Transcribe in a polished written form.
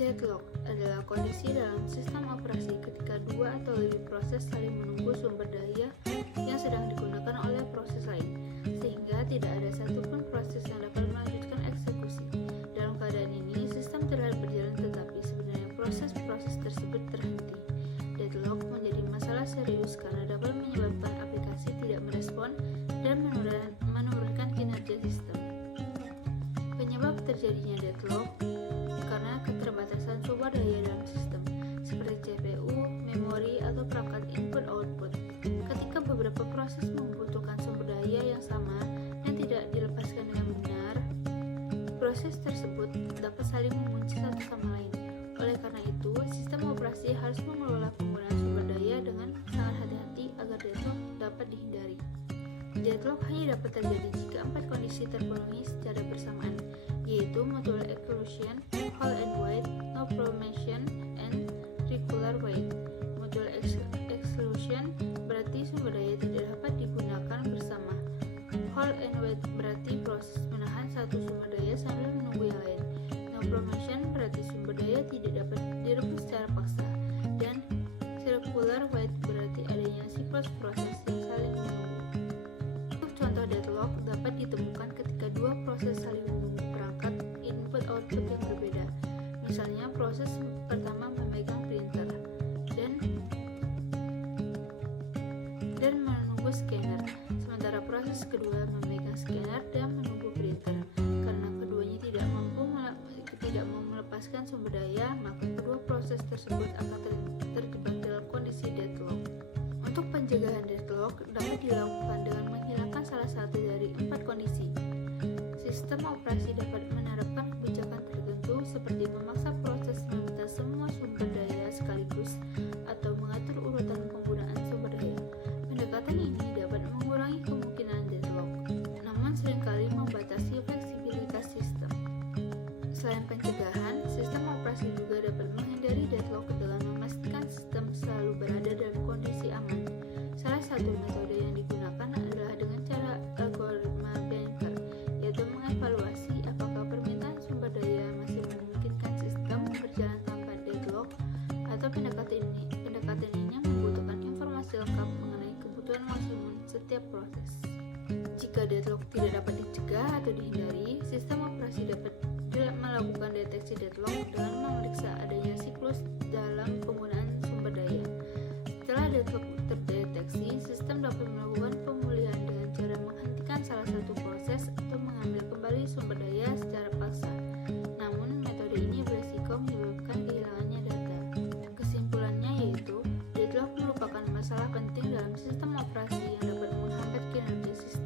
Deadlock adalah kondisi dalam sistem operasi ketika dua atau lebih proses saling menunggu sumber daya yang sedang digunakan oleh proses lain, sehingga tidak ada satupun proses yang dapat melanjutkan eksekusi. Dalam keadaan ini, sistem terlihat berjalan tetapi sebenarnya proses-proses tersebut terhenti. Deadlock menjadi masalah serius karena dapat menyebabkan aplikasi tidak merespon dan menurunkan kinerja sistem. Penyebab terjadinya deadlock karena keterbatasan sumber daya dalam sistem, seperti CPU, memori, atau perangkat input-output. Ketika beberapa proses membutuhkan sumber daya yang sama dan tidak dilepaskan dengan benar, proses tersebut dapat saling mengunci satu sama lain. Oleh karena itu, sistem operasi harus mengelola penggunaan sumber daya dengan sangat hati-hati agar deadlock dapat dihindari. Deadlock hanya dapat terjadi jika 4 kondisi terpenuhi secara bersamaan, yaitu mutual exclusion, whole and wait, no promotion, and regular wait. Mutual exclusion berarti sumber daya tidak dapat digunakan bersama. Whole and wait berarti proses menahan satu sumber daya sambil menunggu yang lain. No promotion berarti sumber daya tidak dapat direbus secara paksa. Dan circular wait berarti adanya siklus proses yang saling menunggu. Untuk contoh deadlock dapat ditemukan ketika dua proses saling menunggu perangkat input-output yang berbeda. Misalnya proses pertama memegang printer dan menunggu scanner, sementara proses kedua memegang scanner dan menunggu printer. Karena keduanya tidak mau melepaskan sumber daya, maka kedua proses tersebut akan terjebak dalam kondisi deadlock. Untuk pencegahan deadlock dapat dilakukan dengan menghilangkan salah satu dari 4 kondisi. Sistem operasi dapat menerapkan kebijakan tertentu seperti memaksa proses meminta semua sumber daya sekaligus atau mengatur urutan penggunaan sumber daya. Pendekatan ini dapat mengurangi kemungkinan deadlock, namun seringkali membatasi fleksibilitas sistem. Selain pencegahan, sistem operasi juga dapat menghindari deadlock dengan memastikan sistem selalu berada dalam kondisi aman. Salah satu metode yang digunakan adalah dengan cara algoritma Banker, yaitu mengevaluasi apakah permintaan sumber daya masih memungkinkan sistem berjalan tanpa deadlock, atau pendekatan ini membutuhkan informasi lengkap mengenai kebutuhan maksimum setiap proses. Jika deadlock tidak dapat dicegah atau dihindari, sistem operasi dapat melakukan deteksi deadlock dengan memeriksa adanya siklus dalam penggunaan sumber daya. Setelah deadlock terdeteksi, sistem dapat melakukan pemulihan dengan cara menghentikan salah satu proses atau mengambil kembali sumber daya secara paksa. Namun, metode ini berisiko menyebabkan kehilangannya data. Kesimpulannya yaitu, deadlock merupakan masalah penting dalam sistem operasi yang dapat menghambat kinerja sistem.